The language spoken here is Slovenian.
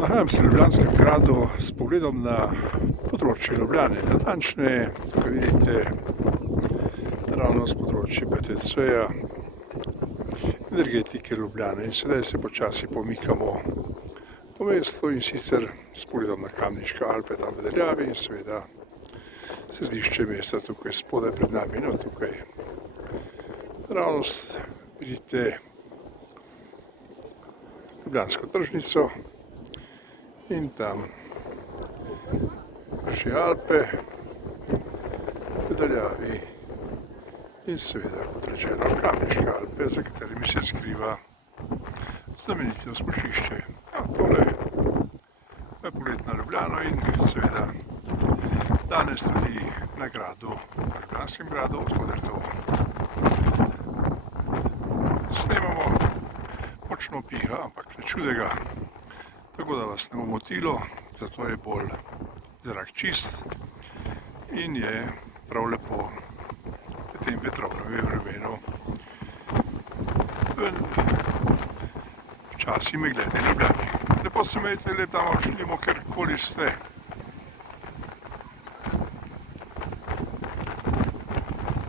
Nahajam se v Ljubljanskem gradu s pogledom na področje Ljubljane. Natančneje, tukaj vidite naravnost področje BTC-ja, energetike Ljubljane, in sedaj se počasi pomikamo po mestu, in sicer s pogledom na Kamniške Alpe tam v daljavi in seveda središče mesta tukaj spodaj pred nami. No, tukaj naravnost vidite Ljubljansko tržnico in tam še Alpe v daljavi in seveda, kot rečeno, Kamniške Alpe, za katerimi se skriva znamenito smučišče. Tole je pogled na Ljubljano in seveda danes tudi na gradu, na Ljubljanskem gradu, odkoder to snemamo. Močno piha, ampak ne čudega, tako da vas ne bo motilo, zato je bolj zrak čist in je prav lepo v tem vetrovnem vremenu včasih me glede Ljubljani. Lepo se imejte, lep dan vam želimo, kjerkoli ste.